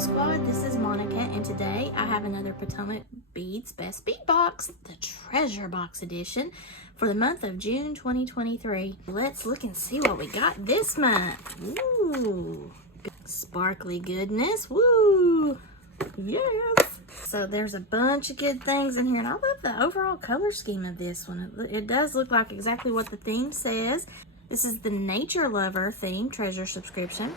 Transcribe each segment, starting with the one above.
Squad, this is Monica, and today I have another Potomac Beads Best Bead Box, the Treasure Box Edition for the month of June 2023. Let's look and see what we got this month. Ooh, sparkly goodness. Woo! Yes! So there's a bunch of good things in here, and I love the overall color scheme of this one. It does look like exactly what the theme says. This is the Nature Lover theme treasure subscription.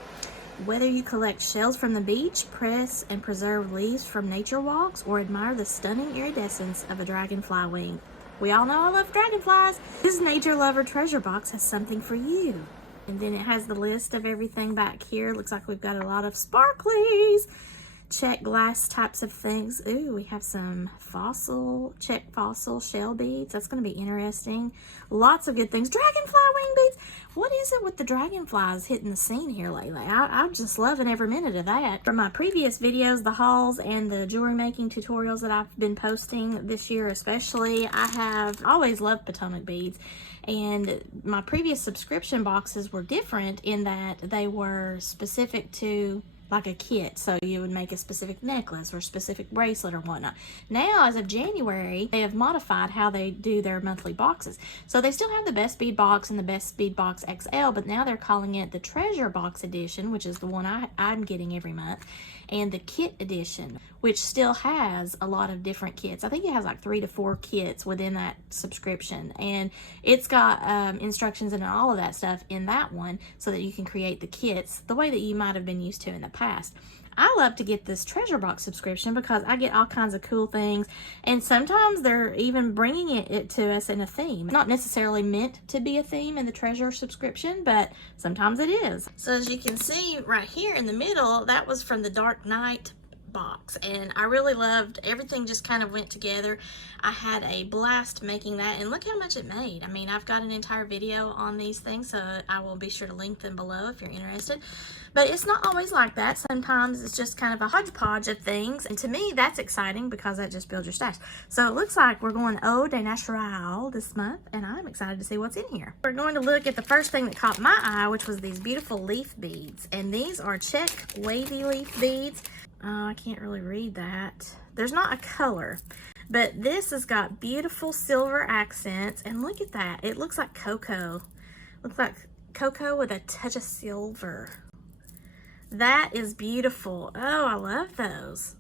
Whether you collect shells from the beach, press and preserve leaves from nature walks, or admire the stunning iridescence of a dragonfly wing, we all know I love dragonflies. This Nature Lover treasure box has something for you. And then it has the list of everything back here. Looks like we've got a lot of sparklies. Check glass types of things. Ooh, we have some check fossil shell beads. That's going to be interesting. Lots of good things. Dragonfly wing beads. What is it with the dragonflies hitting the scene here lately? I'm just loving every minute of that. From my previous videos, the hauls and the jewelry making tutorials that I've been posting this year especially, I have always loved Potomac beads. And my previous subscription boxes were different in that they were specific to like a kit, so you would make a specific necklace or specific bracelet or whatnot. Now, as of January, they have modified how they do their monthly boxes. So they still have the Best Bead Box and the Best Bead Box XL, but now they're calling it the Treasure Box Edition, which is the one I'm getting every month, and the Kit Edition, which still has a lot of different kits. I think it has like 3 to 4 kits within that subscription, and it's got instructions and all of that stuff in that one so that you can create the kits the way that you might have been used to in the past. I love to get this treasure box subscription because I get all kinds of cool things, and sometimes they're even bringing it to us in a theme. It's not necessarily meant to be a theme in the treasure subscription, but sometimes it is. So as you can see right here in the middle, that was from the Dark Knight box, and I really loved everything. Just kind of went together. I had a blast making that, and look how much it made. I mean, I've got an entire video on these things, so I will be sure to link them below if you're interested. But it's not always like that. Sometimes it's just kind of a hodgepodge of things, and to me that's exciting because that just builds your stash. So it looks like we're going eau de naturel this month, and I'm excited to see what's in here. We're going to look at the first thing that caught my eye, which was these beautiful leaf beads, and these are check wavy leaf beads. Oh, I can't really read that. There's not a color, but this has got beautiful silver accents, and look at that. It looks like cocoa. Looks like cocoa with a touch of silver. That is beautiful. Oh, I love those.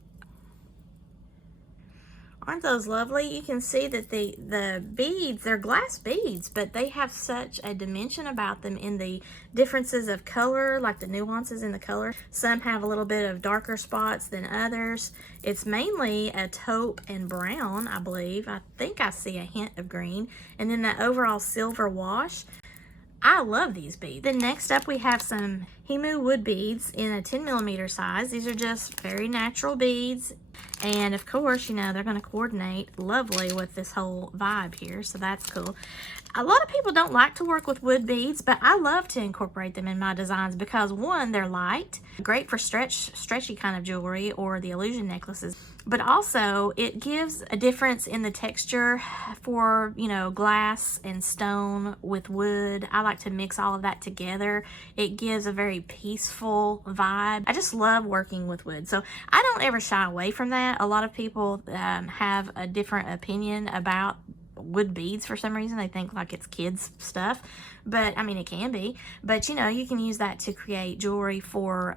Aren't those lovely? You can see that the beads, they're glass beads, but they have such a dimension about them in the differences of color, like the nuances in the color. Some have a little bit of darker spots than others. It's mainly a taupe and brown, I believe. I think I see a hint of green. And then that overall silver wash. I love these beads. Then next up we have some Himu wood beads in a 10mm size. These are just very natural beads. And of course, you know, they're going to coordinate lovely with this whole vibe here. So that's cool. A lot of people don't like to work with wood beads, but I love to incorporate them in my designs because one, they're light, great for stretchy kind of jewelry or the illusion necklaces. But also it gives a difference in the texture for, you know, glass and stone with wood. I like to mix all of that together. It gives a very peaceful vibe. I just love working with wood. So I don't ever shy away from that. A lot of people have a different opinion about wood beads for some reason. They think like it's kids stuff, but I mean it can be. But you know, you can use that to create jewelry for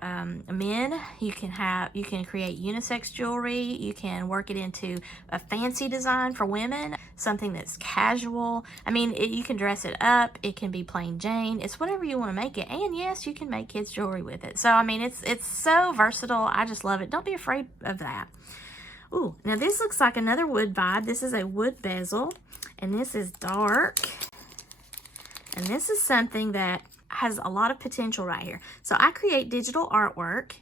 men. You can create unisex jewelry. You can work it into a fancy design for women, something that's casual. I mean, you can dress it up. It can be plain Jane. It's whatever you want to make it. And yes, you can make kids jewelry with it. So I mean, it's so versatile. I just love it. Don't be afraid of that. Ooh, now this looks like another wood vibe. This is a wood bezel, and this is dark. And this is something that has a lot of potential right here. So I create digital artwork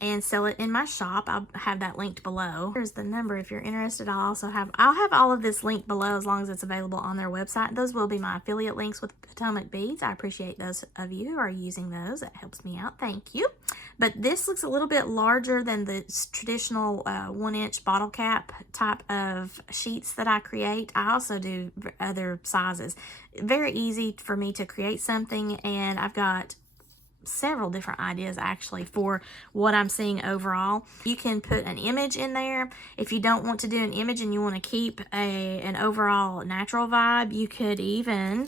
and sell it in my shop. I'll have that linked below. Here's the number if you're interested. I'll have all of this linked below as long as it's available on their website. Those will be my affiliate links with Potomac Beads. I appreciate those of you who are using those. That helps me out. Thank you. But this looks a little bit larger than the traditional 1-inch bottle cap type of sheets that I create. I also do other sizes. Very easy for me to create something, and I've got several different ideas actually for what I'm seeing overall. You can put an image in there. If you don't want to do an image and you want to keep an overall natural vibe, you could even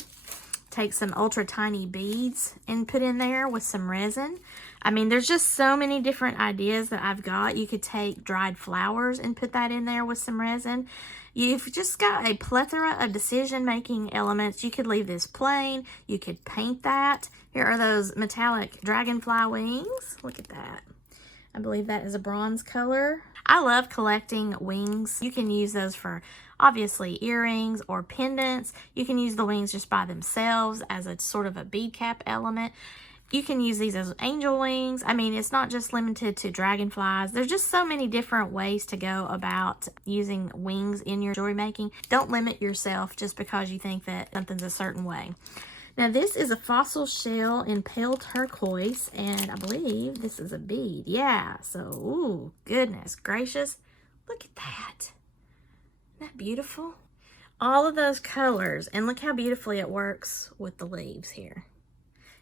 take some ultra tiny beads and put in there with some resin. I mean, there's just so many different ideas that I've got. You could take dried flowers and put that in there with some resin. You've just got a plethora of decision-making elements. You could leave this plain. You could paint that. Here are those metallic dragonfly wings. Look at that. I believe that is a bronze color. I love collecting wings. You can use those for obviously earrings or pendants. You can use the wings just by themselves as a sort of a bead cap element. You can use these as angel wings. I mean, it's not just limited to dragonflies. There's just so many different ways to go about using wings in your jewelry making. Don't limit yourself just because you think that something's a certain way. Now, this is a fossil shell in pale turquoise, and I believe this is a bead. Yeah, so, ooh, goodness gracious. Look at that. Isn't that beautiful? All of those colors, and look how beautifully it works with the leaves here.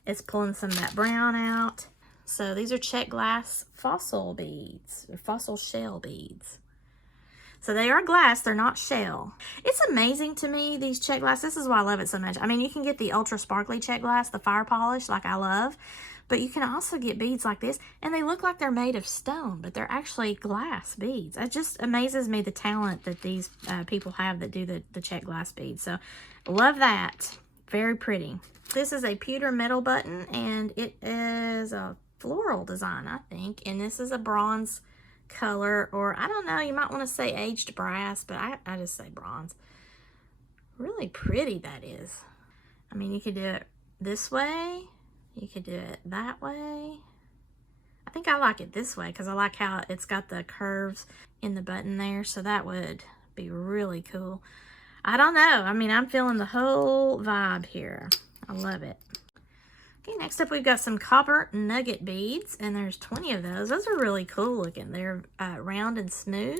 It's pulling some of that brown out. So these are check glass fossil beads, or fossil shell beads. So they are glass, they're not shell. It's amazing to me, these check glass. This is why I love it so much. I mean, you can get the ultra sparkly check glass, the fire polish, like I love. But you can also get beads like this, and they look like they're made of stone, but they're actually glass beads. It just amazes me the talent that these people have that do the check glass beads. So love that. Very pretty. This is a pewter metal button, and it is a floral design, I think. And this is a bronze color, or I don't know, you might want to say aged brass, but I just say bronze. Really pretty that is. I mean, you could do it this way. You could do it that way. I think I like it this way because I like how it's got the curves in the button there, so that would be really cool. I don't know. I mean, I'm feeling the whole vibe here. I love it. Okay, next up we've got some copper nugget beads, and there's 20 of those. Those are really cool looking. They're round and smooth.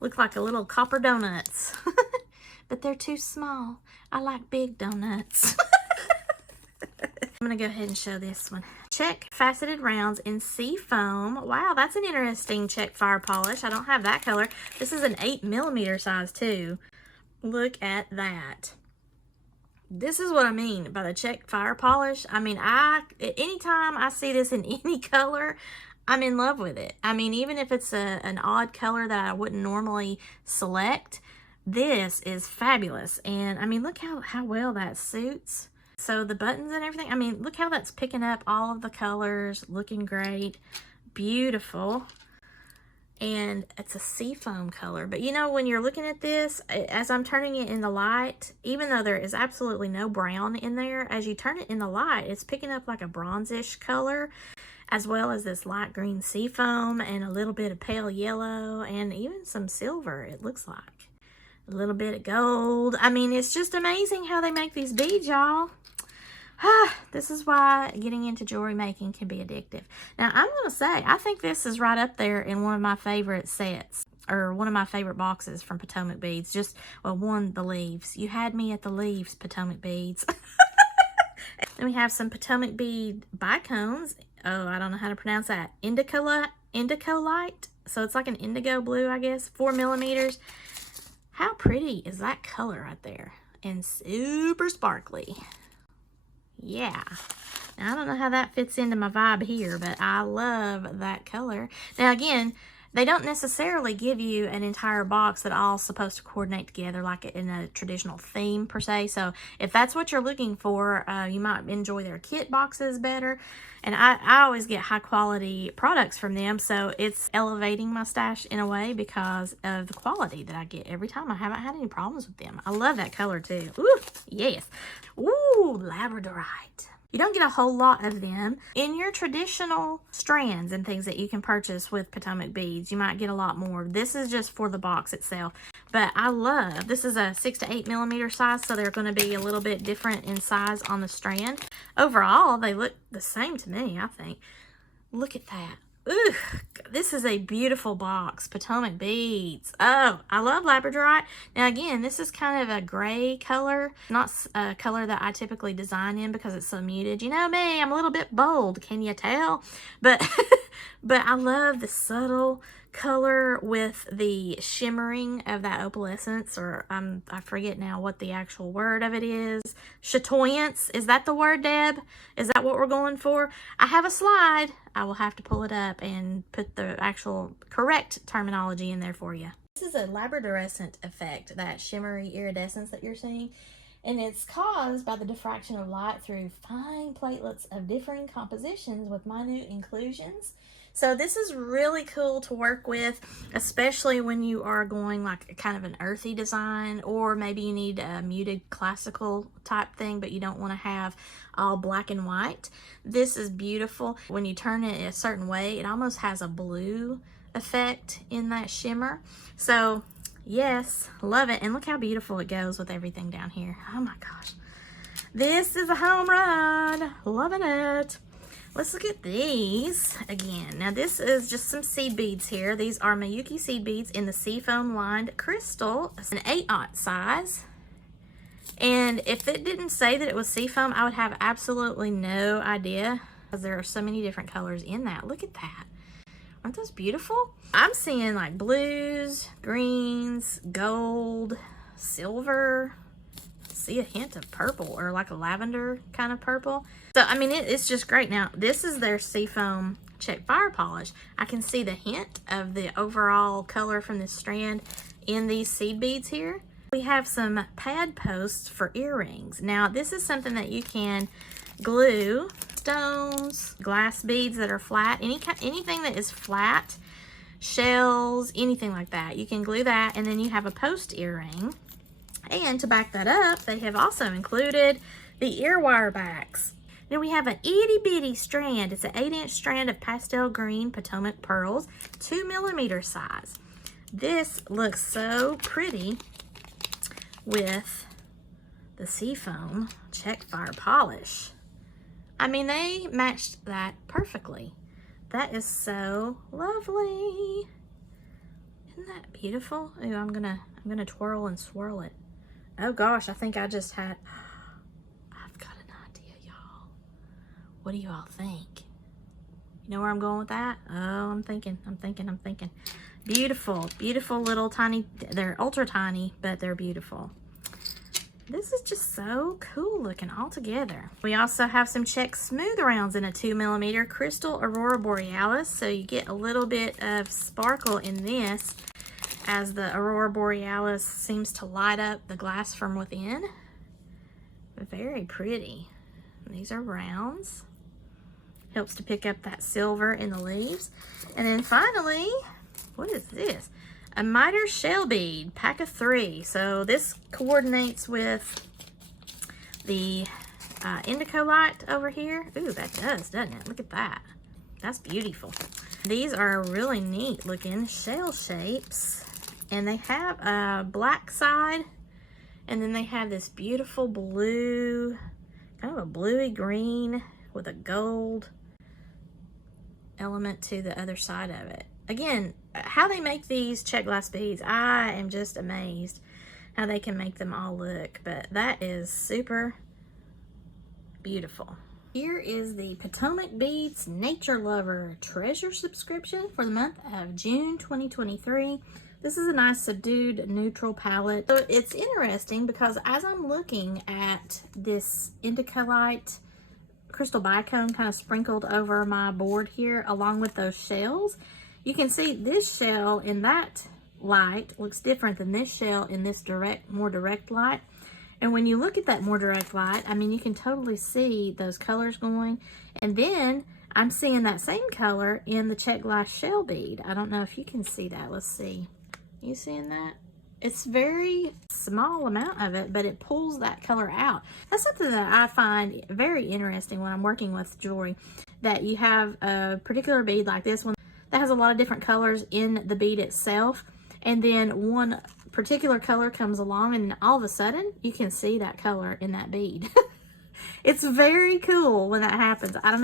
Look like a little copper donuts. But they're too small. I like big donuts. I'm going to go ahead and show this one. Check faceted rounds in sea foam. Wow, that's an interesting check fire polish. I don't have that color. This is an 8mm size too. Look at that. This is what I mean by the check fire polish. I mean, anytime I see this in any color, I'm in love with it. I mean, even if it's an odd color that I wouldn't normally select, this is fabulous. And I mean, look how well that suits. So the buttons and everything, I mean, look how that's picking up all of the colors, looking great, beautiful. And it's a seafoam color. But you know, when you're looking at this, as I'm turning it in the light, even though there is absolutely no brown in there, as you turn it in the light, it's picking up like a bronzish color, as well as this light green seafoam and a little bit of pale yellow and even some silver, it looks like. A little bit of gold. I mean, it's just amazing how they make these beads, y'all. This is why getting into jewelry making can be addictive. Now, I'm going to say, I think this is right up there in one of my favorite sets, or one of my favorite boxes from Potomac Beads. Just, well, one, the leaves. You had me at the leaves, Potomac Beads. Then we have some Potomac Bead bicones. Oh, I don't know how to pronounce that. Indigo light. So it's like an indigo blue, I guess. 4mm. How pretty is that color right there? And super sparkly. Yeah. Now, I don't know how that fits into my vibe here, but I love that color. Now, again, they don't necessarily give you an entire box that all supposed to coordinate together like in a traditional theme per se. So if that's what you're looking for, you might enjoy their kit boxes better. And I always get high quality products from them, so it's elevating my stash in a way because of the quality that I get every time. I haven't had any problems with them. I love that color too. Ooh, yes. Ooh, labradorite. You don't get a whole lot of them in your traditional strands and things that you can purchase with Potomac Beads. You might get a lot more. This is just for the box itself. But I love, this is a 6 to 8mm size, so they're going to be a little bit different in size on the strand. Overall, they look the same to me, I think. Look at that. Ooh, this is a beautiful box. Potomac beads. Oh, I love labradorite. Now again, this is kind of a gray color, not a color that I typically design in because it's so muted. You know me, I'm a little bit bold. Can you tell? But but I love the subtle color with the shimmering of that opalescence, or I forget now what the actual word of it is. Chatoyance. Is that the word, Deb? Is that what we're going for? I have a slide. I will have to pull it up and put the actual correct terminology in there for you. This is a labradorescent effect, that shimmery iridescence that you're seeing. And it's caused by the diffraction of light through fine platelets of differing compositions with minute inclusions. So this is really cool to work with, especially when you are going like kind of an earthy design, or maybe you need a muted classical type thing, but you don't want to have all black and white. This is beautiful. When you turn it a certain way, it almost has a blue effect in that shimmer. So yes, love it. And look how beautiful it goes with everything down here. Oh my gosh. This is a home run. Loving it. Let's look at these again. Now this is just some seed beads here. These are Miyuki seed beads in the seafoam lined crystal. It's an 8/0 size. And if it didn't say that it was seafoam, I would have absolutely no idea, because there are so many different colors in that. Look at that. Aren't those beautiful? I'm seeing like blues, greens, gold, silver. See a hint of purple, or like a lavender kind of purple. So I mean, it's just great. Now this is their seafoam check fire polish. I can see the hint of the overall color from this strand in these seed beads here. We have some pad posts for earrings. Now this is something that you can glue. Stones, glass beads that are flat, anything that is flat, shells, anything like that, you can glue that, and then you have a post earring. And to back that up, they have also included the ear wire backs. Then we have an itty bitty strand. It's an 8-inch strand of pastel green Potomac pearls, 2mm size. This looks so pretty with the seafoam check fire polish. I mean, they matched that perfectly. That is so lovely. Isn't that beautiful? Ooh, I'm gonna twirl and swirl it. Oh gosh, I think I just had, I've got an idea, y'all. What do you all think? You know where I'm going with that? Oh, I'm thinking. Beautiful, beautiful little tiny, they're ultra tiny, but they're beautiful. This is just so cool looking all together. We also have some check smooth rounds in a 2mm crystal Aurora Borealis, so you get a little bit of sparkle in this, as the Aurora Borealis seems to light up the glass from within. Very pretty. These are rounds. Helps to pick up that silver in the leaves. And then finally, what is this? A miter shell bead, pack of 3. So this coordinates with the indigo light over here. Ooh, that does, doesn't it? Look at that. That's beautiful. These are really neat looking shell shapes. And they have a black side, and then they have this beautiful blue, kind of a bluey green with a gold element to the other side of it. Again, how they make these check glass beads, I am just amazed how they can make them all look, but that is super beautiful. Here is the Potomac Beads Nature Lover Treasure subscription for the month of June 2023. This is a nice subdued neutral palette. So it's interesting because as I'm looking at this indicolite crystal bicone kind of sprinkled over my board here along with those shells, you can see this shell in that light looks different than this shell in this more direct light. And when you look at that more direct light, I mean, you can totally see those colors going. And then I'm seeing that same color in the check glass shell bead. I don't know if you can see that. Let's see. You seeing that? It's very small amount of it, but it pulls that color out. That's something that I find very interesting when I'm working with jewelry, that you have a particular bead like this one that has a lot of different colors in the bead itself, and then one particular color comes along and all of a sudden you can see that color in that bead. It's very cool when that happens. I don't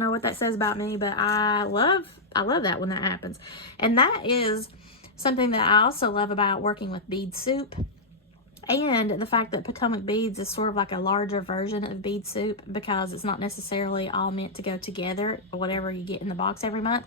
know what that says about me, but I love that when that happens. And that is something that I also love about working with bead soup, and the fact that Potomac Beads is sort of like a larger version of bead soup, because it's not necessarily all meant to go together, whatever you get in the box every month,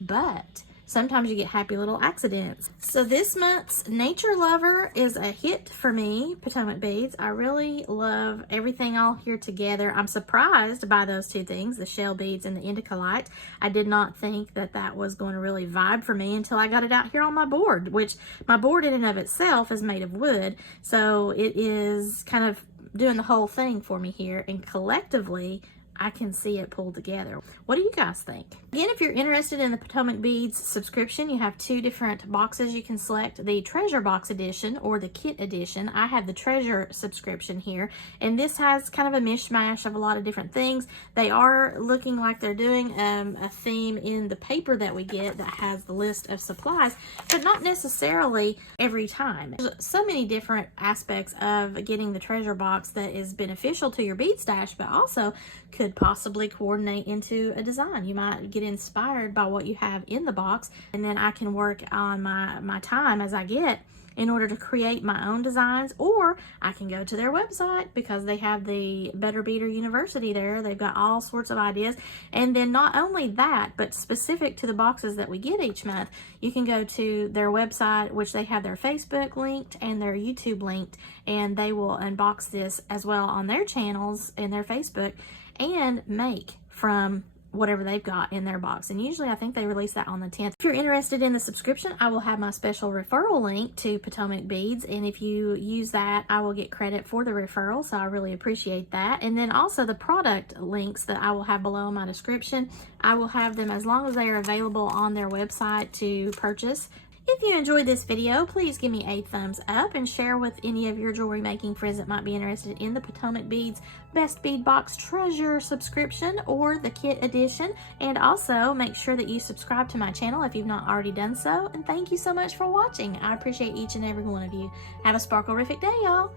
but sometimes you get happy little accidents. So this month's Nature Lover is a hit for me, Potomac Beads. I really love everything all here together. I'm surprised by those two things, the shell beads and the indica light. I did not think that that was going to really vibe for me until I got it out here on my board, which my board in and of itself is made of wood. So it is kind of doing the whole thing for me here, and collectively, I can see it pulled together. What do you guys think? Again, if you're interested in the Potomac Beads subscription, you have two different boxes you can select, the Treasure Box Edition or the Kit Edition. I have the Treasure subscription here, and this has kind of a mishmash of a lot of different things. They are looking like they're doing a theme in the paper that we get that has the list of supplies, but not necessarily every time. There's so many different aspects of getting the Treasure Box that is beneficial to your bead stash, but also could possibly coordinate into a design. You might get inspired by what you have in the box, and then I can work on my time as I get in order to create my own designs, or I can go to their website because they have the Better Beader University there. They've got all sorts of ideas. And then not only that, but specific to the boxes that we get each month, you can go to their website, which they have their Facebook linked and their YouTube linked, and they will unbox this as well on their channels and their Facebook, and make from whatever they've got in their box. And usually I think they release that on the 10th. If you're interested in the subscription, I will have my special referral link to Potomac Beads, and if you use that, I will get credit for the referral, so I really appreciate that. And then also the product links that I will have below in my description, I will have them as long as they are available on their website to purchase. If you enjoyed this video, please give me a thumbs up and share with any of your jewelry making friends that might be interested in the Potomac Beads Best Bead Box Treasure subscription or the Kit Edition. And also make sure that you subscribe to my channel if you've not already done so. And thank you so much for watching. I appreciate each and every one of you. Have a sparkle-rific day, y'all.